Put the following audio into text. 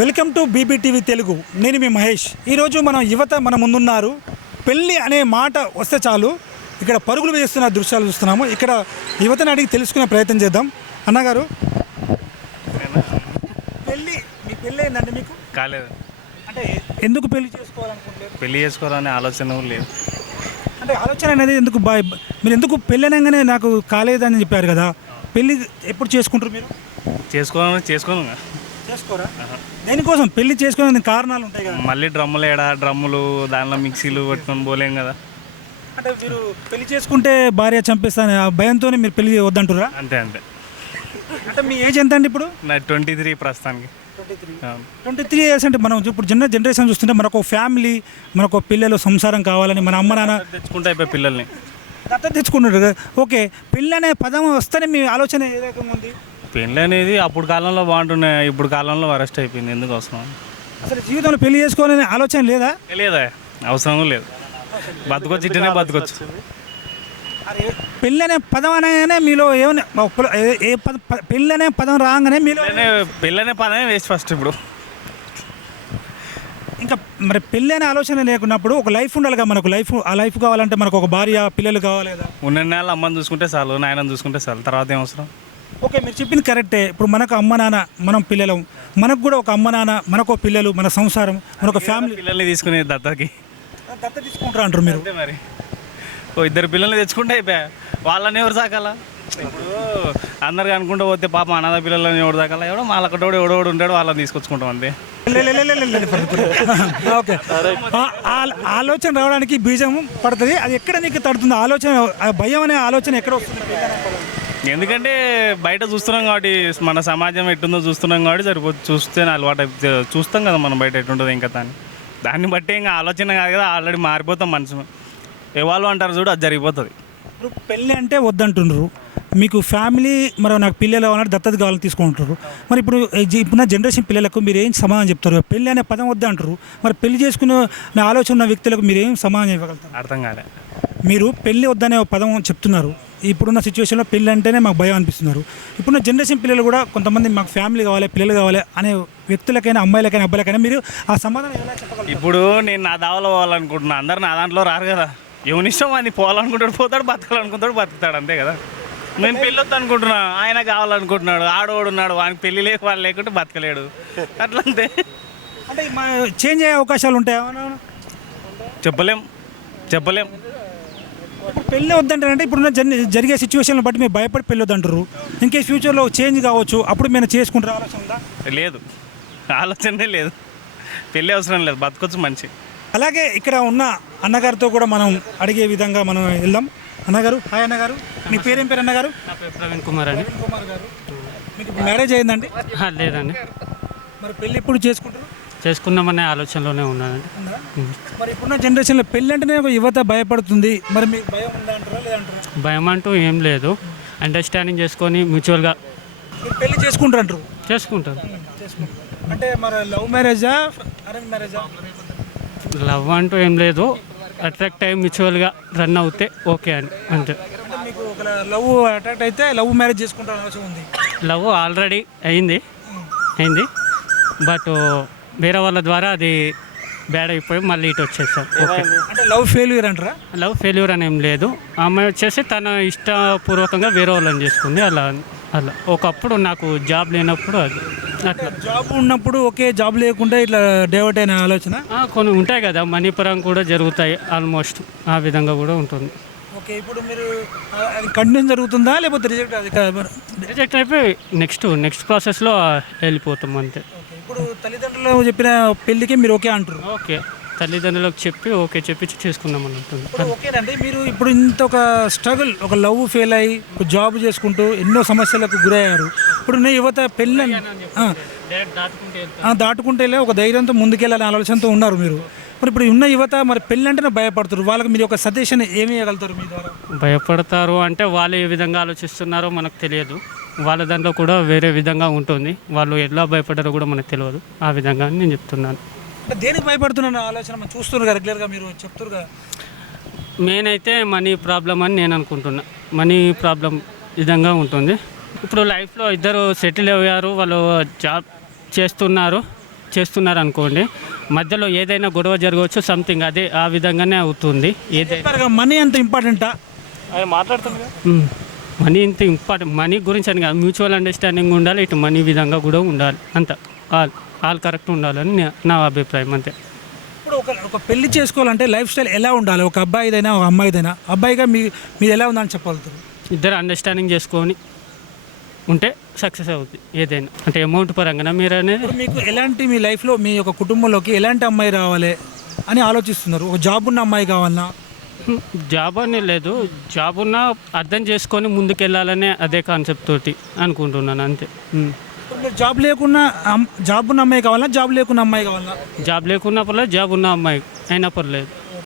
Welcome to బీబీటీవీ Telugu. నేను మీ మహేష్. ఈరోజు మనం యువత మన ముందున్నారు. పెళ్ళి అనే మాట వస్తే చాలు. ఇక్కడ పరుగులు వేస్తున్న దృశ్యాలు చూస్తున్నాము. ఇక్కడ యువతని అడిగి తెలుసుకునే ప్రయత్నం చేద్దాం. అన్నగారు? పెళ్ళి మీ పెళ్ళి అయిందండి మీకు? కాలేదు. అంటే ఎందుకు పెళ్ళి చేసుకోవాలనుకుంటారు పెళ్ళి చేసుకోవాలనే ఆలోచన లేదు. అంటే ఆలోచన అనేది ఎందుకు బా మీరు ఎందుకు పెళ్ళి అనగానే నాకు కాలేదని చెప్పారు కదా. పెళ్ళి ఎప్పుడు చేసుకుంటారు మీరు? చేసుకోవాలని చేసుకోను. చేసుకోరా? దేనికోసం? పెళ్ళి చేసుకోవడానికి కారణాలు ఉంటాయి కదా. మళ్ళీ డ్రమ్ములు ఏడా? డ్రమ్ములు దానిలో మిక్సీలు పట్టుకొని పోలేం కదా. అంటే మీరు పెళ్ళి చేసుకుంటే భార్య చంపేస్తాను ఆ భయంతోనే మీరు పెళ్ళి వద్దంటురా అంతే అంతే. అంటే మీ ఏజ్ ఎంత అండి ఇప్పుడు? నా ట్వంటీ త్రీ ప్రస్తుతానికి. Twenty three. ఇయర్స్ అంటే మనం ఇప్పుడు జన జనరేషన్ చూస్తుంటే మనకు ఫ్యామిలీ మనకు పిల్లలు సంసారం కావాలని మన అమ్మ నాన్న తెచ్చుకుంటే అయిపోయి పిల్లల్ని. దత్త తెచ్చుకుంటారు కదా. ఓకే పెళ్ళి అనే పదం వస్తేనే మీ ఆలోచన ఏ రకంగా ఉంది? పెళ్ళి అనేది అప్పుడు కాలంలో బాగుంటున్నాయి ఇప్పుడు కాలంలో వరస్ట్ అయిపోయింది. ఎందుకు అవసరం? అసలు జీవితంలో పెళ్ళి చేసుకోవాలనే ఆలోచన లేదా? తెలియదా? అవసరం లేదు. బతకొచ్చు ఇట్టనే బతకొచ్చు. పెళ్ళి అనే పదం అనగానే మీలో ఏమైనా ఏ- పద పెళ్ళి అనే పదం రాగానే మీలో పెళ్ళనే పెళ్ళనే పదమే వేస్ట్ ఫస్ట్ ఇప్పుడు. ఇంకా మరి పెళ్ళి అనే ఆలోచన లేకున్నప్పుడు ఒక లైఫ్ ఉండాలి కదా మనకు. లైఫ్ ఆ లైఫ్ కావాలంటే మనకు ఒక భార్య పిల్లలు కావాలి కదా ఉన్న నెల అమ్మని చూసుకుంటే చాలు నాయనని చూసుకుంటే చాలు తర్వాత ఏం అవసరం? ఓకే మీరు చెప్పింది కరెక్టే. ఇప్పుడు మనకు అమ్మ నాన్న మనం పిల్లలం. మనకు కూడా ఒక అమ్మ నాన్న మనకు పిల్లలు మన సంసారం మనకు ఫ్యామిలీ. పిల్లల్ని తీసుకునే దత్తకి. దత్త తీసుకుంటారు అంటారు మీరు? అంతే మరి. ఓ ఇద్దరు పిల్లల్ని తెచ్చుకుంటే అయిపోయా. వాళ్ళని ఎవరు సాకాల ఇప్పుడు అందరు అనుకుంటూ పోతే పాప అనాథ పిల్లలని ఎవడు దాకాల ఎవడో మాలకటోడు ఎవడోడు ఉంటాడు వాళ్ళని తీసుకొచ్చుకుంటాం అంతే. ఓకే. ఆలోచన రావడానికి బీజం పడుతుంది. అది ఎక్కడ నీకు తడుతుంది? ఆలోచన భయం అనే ఆలోచన ఎక్కడ వస్తుంది? ఎందుకంటే బయట చూస్తున్నాం కాబట్టి మన సమాజం ఎట్టుందో చూస్తున్నాం కాబట్టి సరిపోతుంది చూస్తే అలవాటు చూస్తాం కదా మనం బయట ఎట్టుంటుందో ఇంకా దాన్ని. దాన్ని బట్టి ఇంకా ఆలోచన కాదు కదా ఆల్రెడీ మారిపోతాం మనసు ఎవాల్వ్ అంటారు చూడు అది జరిగిపోతుంది. ఇప్పుడు పెళ్ళి అంటే వద్దంటున్నారు మీకు ఫ్యామిలీ మరి నాకు పిల్లలు కావాలంటే దత్తత కావాలని తీసుకుంటారు మరి ఇప్పుడు ఇప్పుడున్న జనరేషన్ పిల్లలకు మీరు ఏం సమాధానం చెప్తారు? పెళ్ళి అనే పదం వద్దంటారు మరి పెళ్ళి చేసుకునే ఆలోచన ఉన్న వ్యక్తులకు మీరు ఏం సమాధానం ఇవ్వగలుగుతారు? అర్థం కాలే. మీరు పెళ్ళి వద్దనే ఒక పదం చెప్తున్నారు. ఇప్పుడున్న సిచ్యువేషన్లో పెళ్ళి అంటేనే మాకు భయం అనిపిస్తున్నారు. ఇప్పుడున్న జనరేషన్ పిల్లలు కూడా కొంతమంది మాకు ఫ్యామిలీ కావాలి పిల్లలు కావాలి అనే వ్యక్తులకైనా అమ్మాయిలకైనా అబ్బాయిలకైనా మీరు ఆ సమాధానం ఎలా చెప్పగలరు ఇప్పుడు నేను నా దావలో పోవాలనుకుంటున్నా. అందరు నా దాంట్లో రారు కదా. ఎవనిష్టం అది పోవాలనుకుంటాడు పోతాడు బతకాలనుకుంటాడు బతుకుతాడు అంతే కదా. నేను పెళ్ళొద్దు అనుకుంటున్నా. ఆయన కావాలనుకుంటున్నాడు ఆడోడు ఉన్నాడు వానికి పెళ్ళి లేక వాళ్ళు లేకుంటే బతకలేడు. అట్లా అంతే అంటే చేంజ్ అయ్యే అవకాశాలు ఉంటాయా? చెప్పలేం. చెప్పలేం. ఇప్పుడు పెళ్ళి వద్దంటారంటే ఇప్పుడున్న జరిగే సిచ్యువేషన్లు బట్టి మీరు భయపడి పెళ్ళి వద్దంటారు ఇంకే ఫ్యూచర్లో చేంజ్ కావచ్చు అప్పుడు మేము చేసుకుంటారు ఆలోచన ఉందా? లేదు. ఆలోచనే లేదు. పెళ్ళి అవసరం లేదు. బతకొచ్చు మంచి అలాగే ఇక్కడ ఉన్న అన్నగారితో కూడా మనం అడిగే విధంగా మనం వెళ్దాం. అన్నగారు హాయ్ అన్నగారు. మీ పేరేం పేరు అన్నగారు? నా పేరు ప్రవీణ్ కుమార్ అండి. కుమార్ గారు. మీకు మ్యారేజ్ అయిందండి? లేదండి. మరి పెళ్ళి ఎప్పుడు చేసుకుంటారు? చేసుకుందామనే ఆలోచనలోనే ఉన్నానండి ఉందా? మరి ఇప్పుడున్న జనరేషన్లో పెళ్ళి అంటేనే ఒక యువత భయపడుతుంది. మరి మీకు భయం ఉందా అంటారా లేదంటారా? భయం అంటూ ఏం లేదు. అండర్స్టాండింగ్ చేసుకొని మ్యూచువల్గా మీరు పెళ్ళి చేసుకుంటారు. అంటే మరి లవ్ మ్యారేజా అరేంజ్ మ్యారేజా? లవ్ అంటూ ఏం లేదు. అట్రాక్ట్ అయ్యి మ్యూచువల్గా రన్ అవుతే ఓకే అండి అంతే. అంటే మీకు ఒక లవ్ అట్రాక్ట్ అయితే లవ్ మ్యారేజ్ చేసుకుంటారు ఆలోచన ఉంది. లవ్ ఆల్రెడీ అయింది. అయింది. బట్ వేరే వాళ్ళ ద్వారా అది బ్యాడ్ అయిపోయి మళ్ళీ ఇటు వచ్చేసాం. ఓకే అంటే లవ్ ఫెయిల్యూర్ అంటారా? లవ్ ఫెయిల్యూర్ అని ఏం లేదు. ఆమె వచ్చేసి తన ఇష్టపూర్వకంగా వేరే వాళ్ళని చేసుకుంది అలా అలా. ఒకప్పుడు నాకు జాబ్ లేనప్పుడు అది. అట్లా జాబ్ ఉన్నప్పుడు ఒకే జాబ్ లేకుండా ఇట్లా డైవర్ట్ అయిన ఆలోచన? ఆ, కొన్ని ఉంటాయి కదా మనీ పరంగా కూడా జరుగుతాయి ఆల్మోస్ట్ ఆ విధంగా కూడా ఉంటుంది. ఓకే ఇప్పుడు మీరు ఆ, అది కంటిన్యూ జరుగుతుందా లేకపోతే రిజెక్ట్ అది కా- రిజెక్ట్ అయిపోయి నెక్స్ట్ నెక్స్ట్ ప్రాసెస్లో వెళ్ళిపోతాం అంతే. తల్లిదండ్రులు చెప్పిన పెళ్ళికి మీరు ఓకే అంటారు ఓకే. తల్లిదండ్రులకు చెప్పి ఓకే చెప్పి చేసుకుందాం అని ఉంటుంది ఇప్పుడు ఓకేనండి మీరు ఇప్పుడు ఇంత ఒక స్ట్రగుల్ ఒక లవ్ ఫెయిల్ అయ్యి ఒక జాబ్ చేసుకుంటూ ఎన్నో సమస్యలకు గురయ్యారు. ఇప్పుడు ఉన్న యువత పెళ్ళి ఆ, ఆ, దాటుకుంటే ఒక ధైర్యంతో ముందుకెళ్ళాలనే ఆలోచనతో ఉన్నారు మీరు. మరి ఇప్పుడు ఉన్న యువత మరి పెళ్ళి అంటేనే భయపడుతారు వాళ్ళకి మీరు ఒక సజెషన్ ఏమి ఇవ్వగలుగుతారు మీ ద్వారా? భయపడతారు అంటే వాళ్ళు ఏ విధంగా ఆలోచిస్తున్నారో మనకు తెలియదు. వాళ్ళ దాంట్లో కూడా వేరే విధంగా ఉంటుంది. వాళ్ళు ఎలా భయపడారో కూడా మనకు తెలియదు ఆ విధంగా నేను చెప్తున్నాను. దేనికి భయపడుతున్న ఆలోచన మనం చూస్తున్నారు కదా రెగ్యులర్గా మీరు చెప్తారు కదా? మెయిన్ అయితే మనీ ప్రాబ్లం అని నేను అనుకుంటున్నా. మనీ ప్రాబ్లం విధంగా ఉంటుంది. ఇప్పుడు లైఫ్లో ఇద్దరు సెటిల్ అయ్యారు వాళ్ళు జాబ్ చేస్తున్నారు చేస్తున్నారు అనుకోండి. మధ్యలో ఏదైనా గొడవ జరగవచ్చు సంథింగ్ అదే ఆ విధంగానే అవుతుంది. ఏదైనా మనీ అంత ఇంపార్టెంటా మ్మ్. మనీ ఇంత ఇంపార్టెంట్ మనీ గురించి అని కాదు మ్యూచువల్ అండర్స్టాండింగ్ ఉండాలి ఇటు మనీ విధంగా కూడా ఉండాలి అంత. ఆల్ ఆల్ కరెక్ట్ ఉండాలని నా- అభిప్రాయం అంతే. ఇప్పుడు ఒక ఒక పెళ్ళి చేసుకోవాలంటే లైఫ్ స్టైల్ ఎలా ఉండాలి? ఒక అబ్బాయిదైనా ఒక అమ్మాయిదైనా? అబ్బాయిగా మీ మీరు ఎలా ఉందని చెప్పగలుగుతారు? ఇద్దరు అండర్స్టాండింగ్ చేసుకొని ఉంటే సక్సెస్ అవుతుంది ఏదైనా. అంటే అమౌంట్ పరంగా మీరు అనేది మీకు ఎలాంటి మీ లైఫ్లో మీ యొక్క కుటుంబంలోకి ఎలాంటి అమ్మాయి రావాలి అని ఆలోచిస్తున్నారు? ఒక జాబ్ ఉన్న అమ్మాయి కావాలన్నా జాబ్ అని లేదు. జాబ్ ఉన్నా అర్థం చేసుకొని ముందుకెళ్ళాలనే అదే కాన్సెప్ట్ తోటి అనుకుంటున్నాను అంతే. జాబ్ లేకున్నా జాబ్ ఉన్న అమ్మాయి కావాలన్నా జాబ్ లేకున్న అమ్మాయి కావాలన్నా జాబ్ లేకున్నా పర్లేదు జాబ్ ఉన్న అమ్మాయి అయినా పర్లేదు.